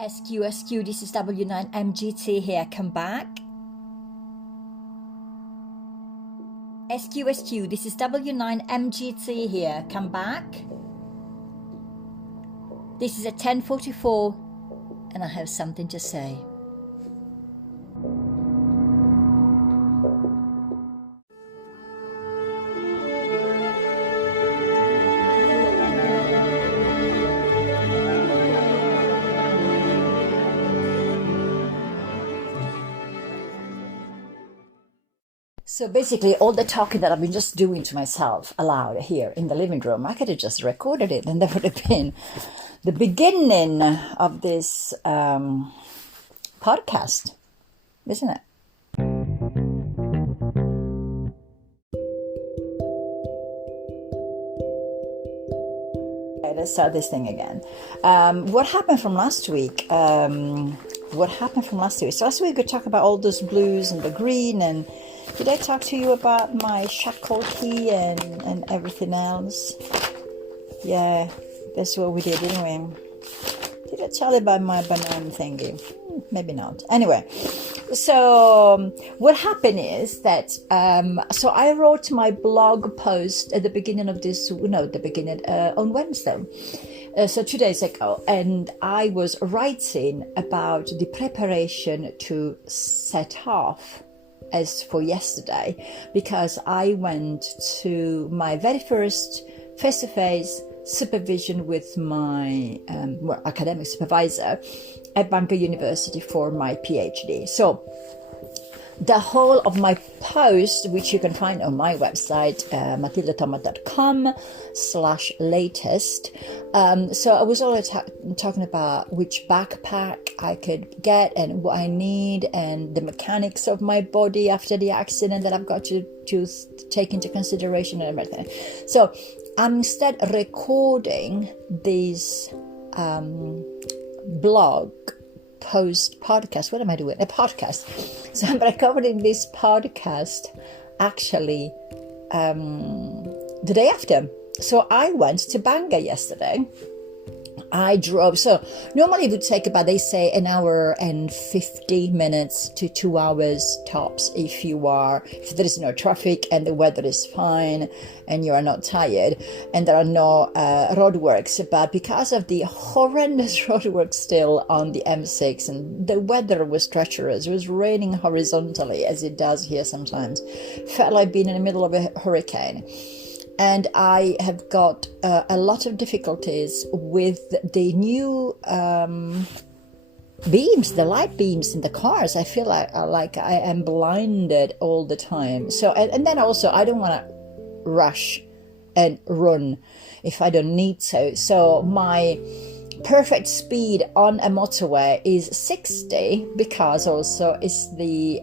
SQ, this is W9MGT here, come back. SQ, this is W9MGT here, come back. This is at 10:44 and I have something to say. So basically all the talking that I've been just doing to myself aloud here in the living room, I could have just recorded it and that would have been the beginning of this podcast, isn't it? Okay, let's start this thing again. What happened from last week? So last week we talked about all those blues and the green, and did I talk to you about my shackle key and everything else? Yeah, that's what we did, didn't we? Did I tell you about my banana thingy? Maybe not. Anyway, so what happened is that, so I wrote my blog post at the beginning of this, on Wednesday. So 2 days ago, and I was writing about the preparation to set off as for yesterday, because I went to my very first face-to-face supervision with my academic supervisor at Bangor University for my PhD. So the whole of my post, which you can find on my website, matildatomat.com/latest. So I was already talking about which backpack I could get and what I need and the mechanics of my body after the accident that I've got to take into consideration and everything. So I'm instead recording this blog post podcast. What am I doing? A podcast. So I'm recording this podcast actually the day after. So I went to Bangor yesterday. I drove. So normally it would take about, they say, an hour and 50 minutes to 2 hours tops if there is no traffic and the weather is fine and you are not tired and there are no roadworks. But because of the horrendous roadworks still on the M6 and the weather was treacherous, it was raining horizontally as it does here sometimes. Felt like being in the middle of a hurricane. And I have got a lot of difficulties with the new beams, the light beams in the cars. I feel like I am blinded all the time. So, and then also I don't want to rush and run if I don't need to. So my perfect speed on a motorway is 60, because also it's the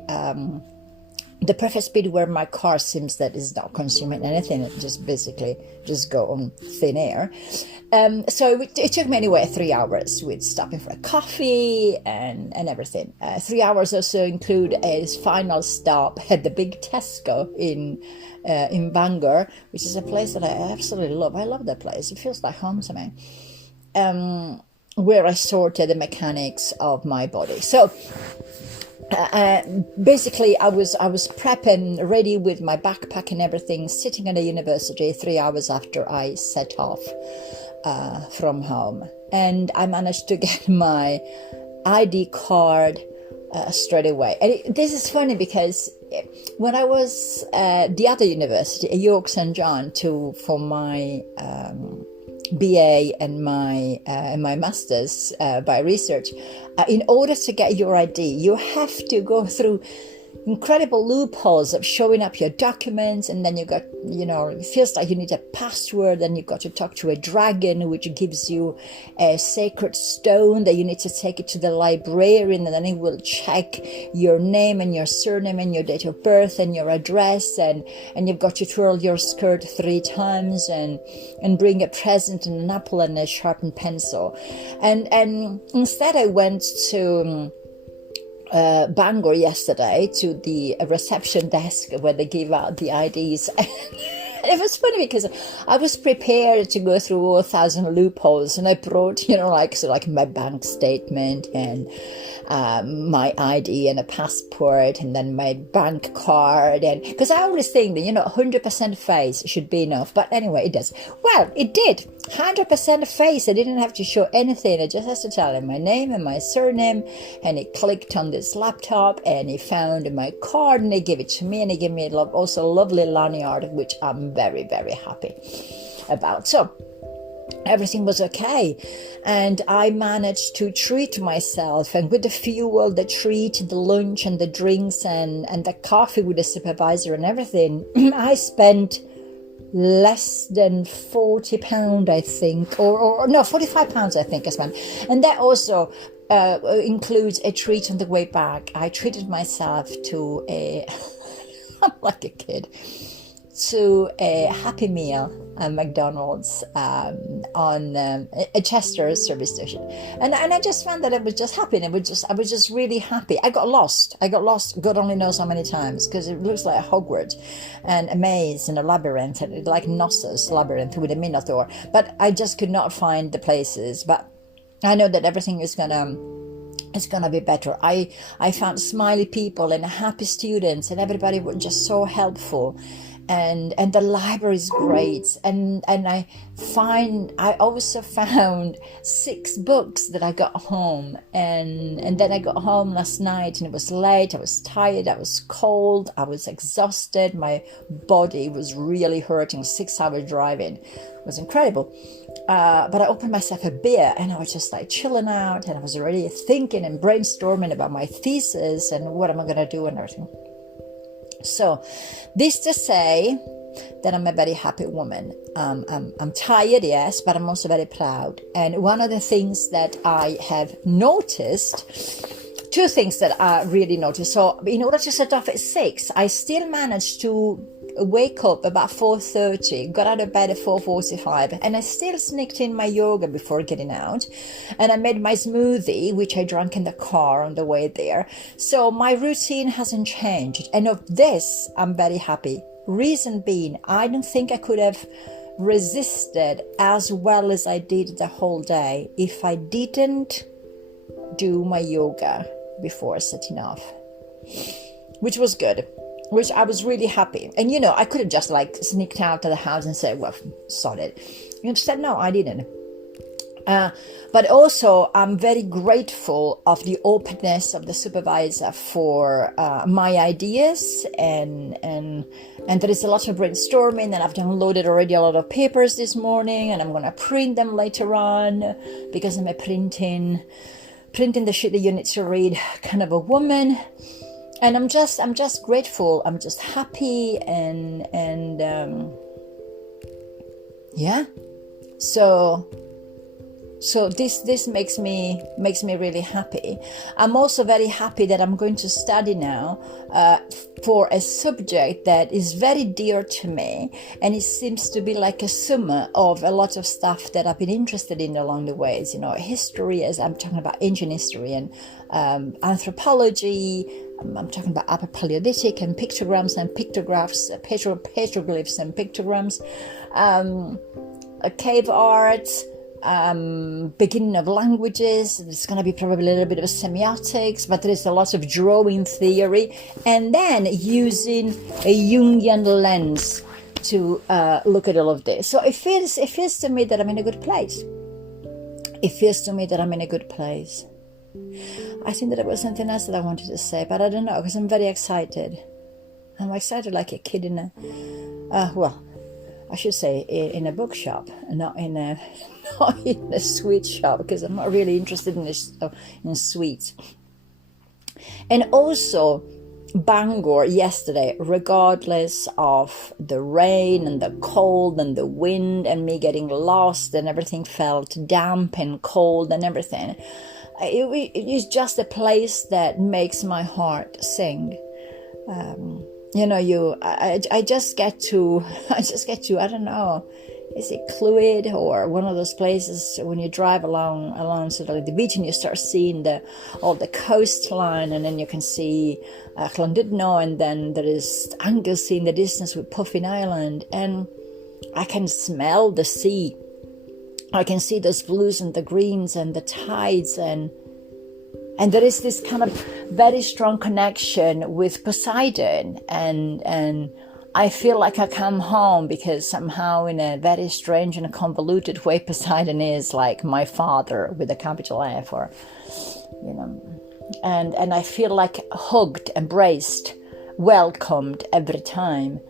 perfect speed where my car seems that is not consuming anything. It just basically just go on thin air. So it took me anyway 3 hours with stopping for a coffee and everything. 3 hours also include a final stop at the big Tesco in Bangor, which is a place that I absolutely love. I love that place. It feels like home to me. Where I sorted the mechanics of my body. So basically I was prepping, ready with my backpack and everything, sitting at the university 3 hours after I set off from home, and I managed to get my ID card straight away. And this is funny because when I was at the other university at York St John for my BA and my master's by research, in order to get your ID, you have to go through incredible loopholes of showing up your documents, and then you got, it feels like you need a password, and you've got to talk to a dragon, which gives you a sacred stone that you need to take it to the librarian, and then it will check your name and your surname and your date of birth and your address, and you've got to twirl your skirt 3 times and bring a present and an apple and a sharpened pencil. And instead I went to Bangor yesterday to the reception desk where they give out the IDs It was funny because I was prepared to go through 1,000 loopholes, and I brought, like my bank statement and my ID and a passport, and then my bank card, and because I always think that 100% face should be enough, but anyway, it does. Well, it did 100% face. I didn't have to show anything. I just had to tell him my name and my surname, and he clicked on this laptop and he found my card and he gave it to me, and he gave me also a lovely lanyard, which I'm very, very happy about. So everything was okay, and I managed to treat myself, and with the fuel, the treat, the lunch and the drinks and the coffee with the supervisor and everything, I spent less than £40, I think, or no, £45, I think I spent. And that also includes a treat on the way back. I treated myself to I'm like a kid, to a Happy Meal at McDonald's on a Chester service station, and I just found that I was just happy, and I was just really happy. I got lost. God only knows how many times, because it looks like a Hogwarts and a maze and a labyrinth, and like Knossos labyrinth with a Minotaur. But I just could not find the places. But I know that everything is gonna be better. I found smiley people and happy students, and everybody was just so helpful. And the library is great, and I also found 6 books that I got home, and then I got home last night, and it was late. I was tired, I was cold, I was exhausted, my body was really hurting. 6 hour driving was incredible, but I opened myself a beer, and I was just like chilling out, and I was already thinking and brainstorming about my thesis and what am I gonna do and everything. So, this to say that I'm a very happy woman. I'm tired, yes, but I'm also very proud. And one of the things that I have noticed, 2 things that I really noticed. So, in order to set off at 6, I still managed to wake up about 4:30, got out of bed at 4:45, and I still sneaked in my yoga before getting out, and I made my smoothie, which I drank in the car on the way there. So my routine hasn't changed, and of this I'm very happy. Reason being, I don't think I could have resisted as well as I did the whole day if I didn't do my yoga before setting off, which was good, which I was really happy. And I could have just like sneaked out of the house and said, well, sod it. Instead, no, I didn't. But also, I'm very grateful of the openness of the supervisor for my ideas, and there is a lot of brainstorming, and I've downloaded already a lot of papers this morning, and I'm going to print them later on, because I'm a printing the shit that you need to read kind of a woman. And I'm just grateful. I'm just happy, and yeah. So this makes me really happy. I'm also very happy that I'm going to study now for a subject that is very dear to me, and it seems to be like a summer of a lot of stuff that I've been interested in along the ways. History, as I'm talking about ancient history, and anthropology. I'm talking about Upper Paleolithic and pictograms and pictographs, petroglyphs and pictograms, cave art, beginning of languages. There's going to be probably a little bit of semiotics, but there is a lot of drawing theory, and then using a Jungian lens to look at all of this. So it feels to me that I'm in a good place. I think that there was something else that I wanted to say, but I don't know, because I'm very excited. I'm excited like a kid in I should say in a bookshop, not in a sweet shop, because I'm not really interested in sweets. And also, Bangor yesterday, regardless of the rain and the cold and the wind and me getting lost and everything felt damp and cold and everything, it is just a place that makes my heart sing. I just get to, I don't know, is it Clwyd or one of those places when you drive along sort of like the beach, and you start seeing all the coastline, and then you can see Llandudno, and then there is Anglesey in the distance with Puffin Island, and I can smell the sea. I can see those blues and the greens and the tides, and there is this kind of very strong connection with Poseidon, and I feel like I come home because somehow, in a very strange and convoluted way, Poseidon is like my father with a capital F, or and I feel like hugged, embraced, welcomed every time.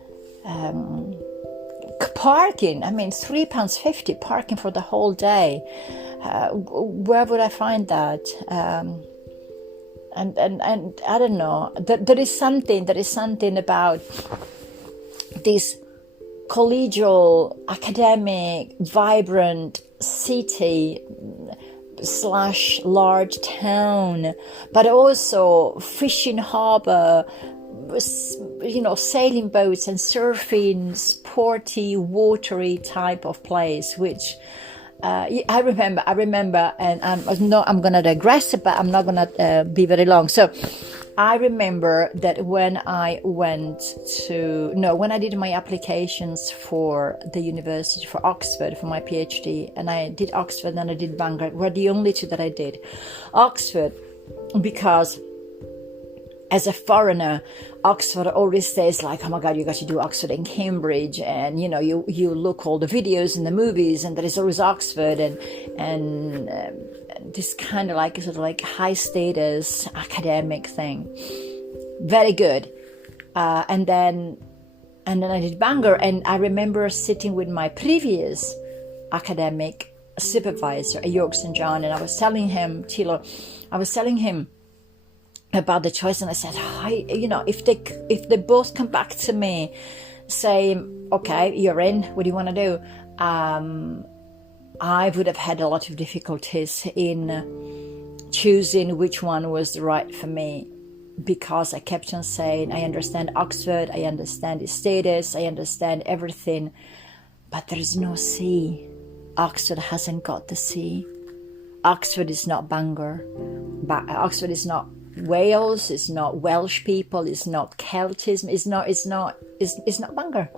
Parking, I mean, £3.50 parking for the whole day. Where would I find that? And I don't know. There is something about this collegial, academic, vibrant city / large town, but also fishing harbor, sailing boats and surfing, sporty, watery type of place, which I remember, and I'm going to digress, but I'm not going to be very long. So I remember that when I did my applications for the university, for Oxford, for my PhD, and I did Oxford and I did Bangor, were the only two that I did. Oxford, because as a foreigner, Oxford always says like, oh my God, you got to do Oxford and Cambridge, and you look all the videos and the movies, and there is always Oxford, and this kind of like sort of like high status academic thing, very good. And then I did Bangor, and I remember sitting with my previous academic supervisor at York St John, and I was telling him, Tilo, about the choice, and I said, if they both come back to me saying, okay, you're in, what do you want to do? I would have had a lot of difficulties in choosing which one was right for me, because I kept on saying, I understand Oxford, I understand its status, I understand everything, but there is no sea. Oxford hasn't got the sea. Oxford is not Bangor. Oxford is not Wales, it's not Welsh people, it's not Celtism, it's not Bangor.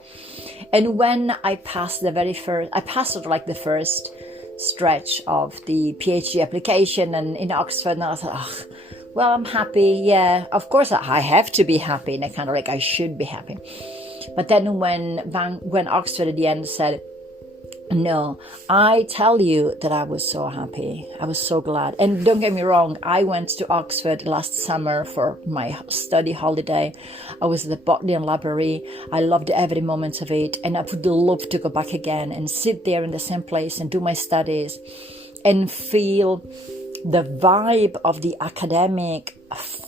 And when I passed the first stretch of the PhD application and in Oxford, and I thought, well, I'm happy, yeah, of course I have to be happy, and I kind of like, I should be happy. But then when Oxford at the end said, no, I tell you that I was so happy. I was so glad. And don't get me wrong, I went to Oxford last summer for my study holiday. I was at the Bodleian Library. I loved every moment of it. And I would love to go back again and sit there in the same place and do my studies and feel the vibe of the academic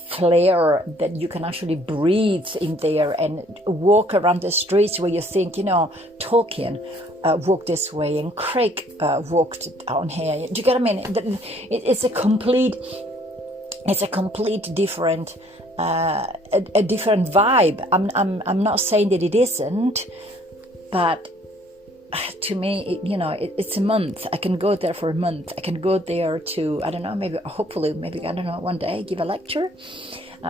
flair that you can actually breathe in there, and walk around the streets where you think, Tolkien walked this way and Craig walked down here. Do you get what I mean? It's a complete different a different vibe. I'm not saying that it isn't, but to me, it's a month. I can go there for a month. I can go there to, I don't know, hopefully, one day give a lecture,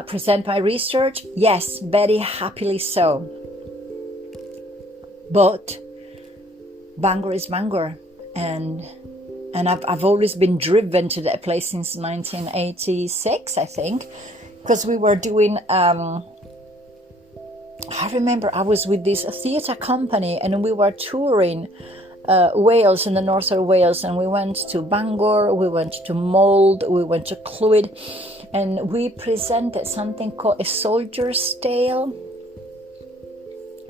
present my research. Yes, very happily so. But Bangor is Bangor, and I've always been driven to that place since 1986, I think, because we were doing. I remember I was with this theatre company, and we were touring Wales, in the north of Wales, and we went to Bangor, we went to Mold, we went to Clwyd, and we presented something called A Soldier's Tale.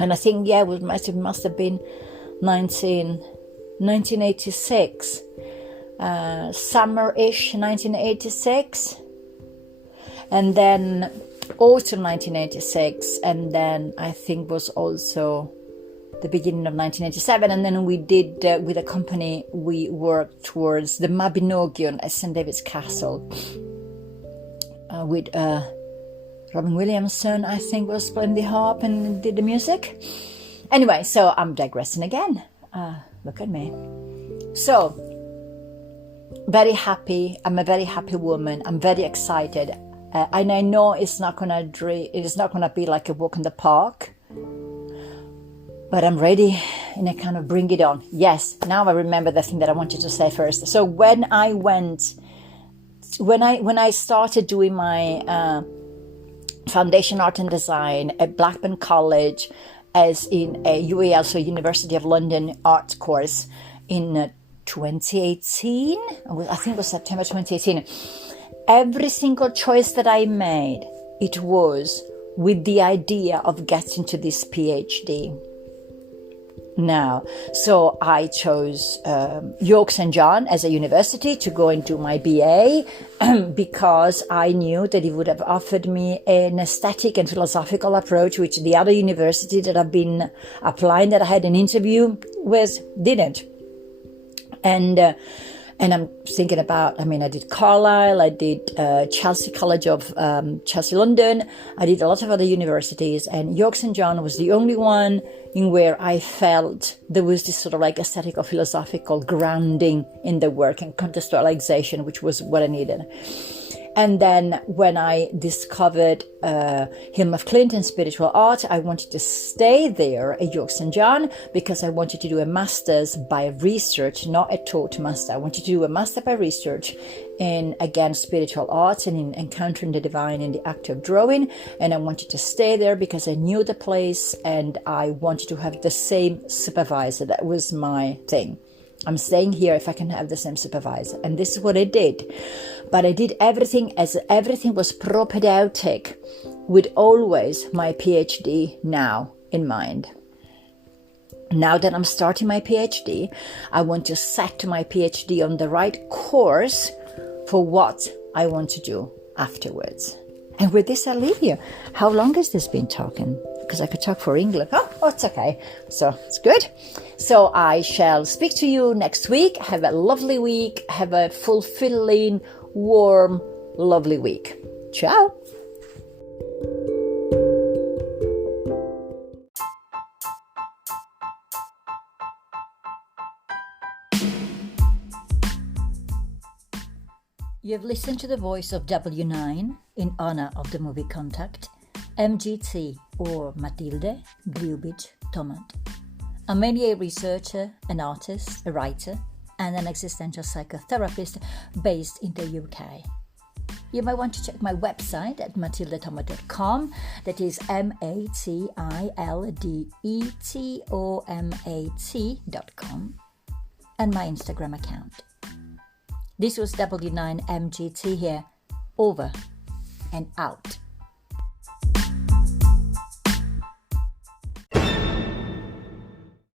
And I think, it must have been 1986, summer-ish 1986, and then autumn 1986, and then I think was also the beginning of 1987, and then we did with a company, we worked towards the Mabinogion at St David's Castle with Robin Williamson, I think, was playing the harp and did the music. Anyway, so I'm digressing again. Look at me. So, very happy. I'm a very happy woman. I'm very excited. And I know it's not gonna be like a walk in the park, But I'm ready, and I kind of bring it on. Yes, now I remember the thing that I wanted to say first. So when I started doing my foundation art and design at Blackburn College, as in a UAL, so University of London art course in 2018, I think it was September 2018, every single choice that I made, it was with the idea of getting to this PhD. Now, so I chose York St. John as a university to go and do my BA because I knew that it would have offered me an aesthetic and philosophical approach, which the other university that I've been applying, that I had an interview with, didn't. And I'm thinking about, I did Carlisle, I did Chelsea College of Chelsea, London. I did a lot of other universities, and York St. John was the only one in where I felt there was this sort of like aesthetic or philosophical grounding in the work and contextualization, which was what I needed. And then when I discovered Hilma Clinton's spiritual art, I wanted to stay there at York St. John because I wanted to do a master's by research, not a taught master. I wanted to do a master by research in, again, spiritual arts and in encountering the divine in the act of drawing. And I wanted to stay there because I knew the place and I wanted to have the same supervisor. That was my thing. I'm staying here if I can have the same supervisor. And this is what I did. But I did everything as everything was propedeutic, with always my PhD now in mind. Now that I'm starting my PhD, I want to set my PhD on the right course for what I want to do afterwards. And with this, I'll leave you. How long has this been talking? Because I could talk for England. Oh, it's okay. So it's good. So I shall speak to you next week. Have a lovely week. Have a fulfilling, warm, lovely week. Ciao. You have listened to the voice of W9 in honor of the movie Contact, MGT or Matilde Gliubic-Tomat. I'm mainly a researcher, an artist, a writer, and an existential psychotherapist based in the UK. You might want to check my website at matildetomat.com, that is matildetomat.com, and my Instagram account. This was W9MGT here, over and out.